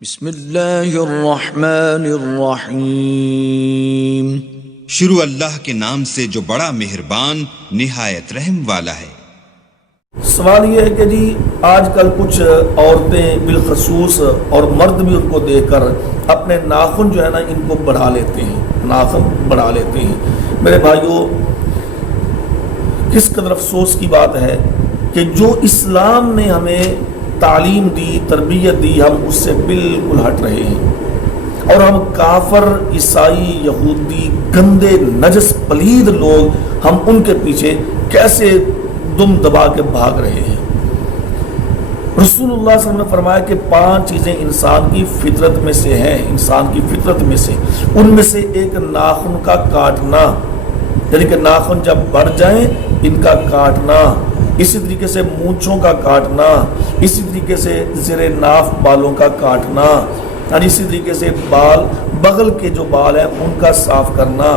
بسم اللہ الرحمن الرحیم۔ شروع اللہ کے نام سے جو بڑا مہربان نہایت رحم والا ہے۔ سوال یہ ہے کہ جی آج کل کچھ عورتیں بالخصوص اور مرد بھی ان کو دیکھ کر اپنے ناخن جو ہے نا ان کو بڑھا لیتے ہیں، ناخن بڑھا لیتے ہیں۔ میرے بھائیوں، کس قدر افسوس کی بات ہے کہ جو اسلام نے ہمیں تعلیم دی، تربیت دی، ہم اس سے بالکل ہٹ رہے ہیں، اور ہم کافر، عیسائی، یہودی، گندے، نجس، پلید لوگ ہم ان کے پیچھے کیسے دم دبا کے بھاگ رہے ہیں۔ رسول اللہ صلی اللہ علیہ وسلم نے فرمایا کہ 5 چیزیں انسان کی فطرت میں سے ہیں، انسان کی فطرت میں سے، ان میں سے ایک ناخن کا کاٹنا، یعنی کہ ناخن جب بڑھ جائیں ان کا کاٹنا، اسی طریقے سے مونچھوں کا کاٹنا، اسی طریقے سے زیر ناف بالوں کا کاٹنا، اور اسی طریقے سے بال، بغل کے جو بال ہیں ان کا صاف کرنا۔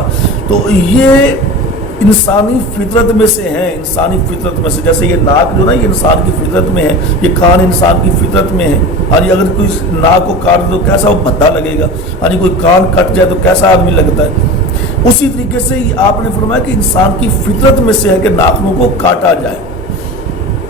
تو یہ انسانی فطرت میں سے ہیں، انسانی فطرت میں سے، جیسے یہ ناک جو نا یہ انسان کی فطرت میں ہے، یہ کان انسان کی فطرت میں ہے، اور اگر کوئی ناک کو کاٹ دے تو کیسا وہ بھدا لگے گا، یعنی کوئی کان کٹ جائے تو کیسا آدمی لگتا ہے۔ اسی طریقے سے آپ نے فرمایا کہ انسان کی فطرت میں سے ہے کہ ناخنوں کو کاٹا جائے،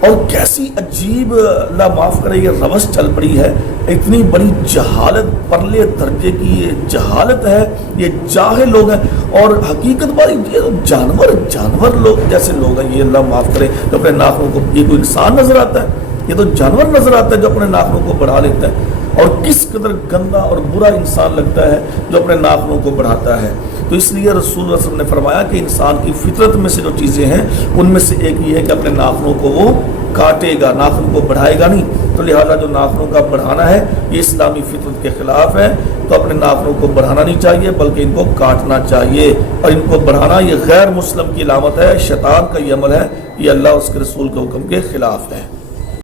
اور کیسی عجیب، اللہ معاف کرے، یہ روش چل پڑی ہے، اتنی بڑی جہالت، پرلے درجے کی یہ جہالت ہے، یہ جاہل لوگ ہیں، اور حقیقت باری یہ جانور لوگ جیسے لوگ ہیں، یہ اللہ معاف کرے، جو اپنے ناخنوں کو، یہ کوئی انسان نظر آتا ہے؟ یہ تو جانور نظر آتا ہے جو اپنے ناخنوں کو بڑھا لیتا ہے، اور کس قدر گندا اور برا انسان لگتا ہے جو اپنے ناخنوں کو بڑھاتا ہے۔ تو اس لیے رسول اللہ صلی اللہ علیہ وسلم نے فرمایا کہ انسان کی فطرت میں سے جو چیزیں ہیں ان میں سے ایک یہ ہے کہ اپنے ناخنوں کو وہ کاٹے گا، ناخن کو بڑھائے گا نہیں۔ تو لہٰذا جو ناخنوں کا بڑھانا ہے یہ اسلامی فطرت کے خلاف ہے، تو اپنے ناخنوں کو بڑھانا نہیں چاہیے بلکہ ان کو کاٹنا چاہیے، اور ان کو بڑھانا یہ غیر مسلم کی علامت ہے، شیطان کا یہ عمل ہے، یہ اللہ اس کے رسول کے حکم کے خلاف ہے۔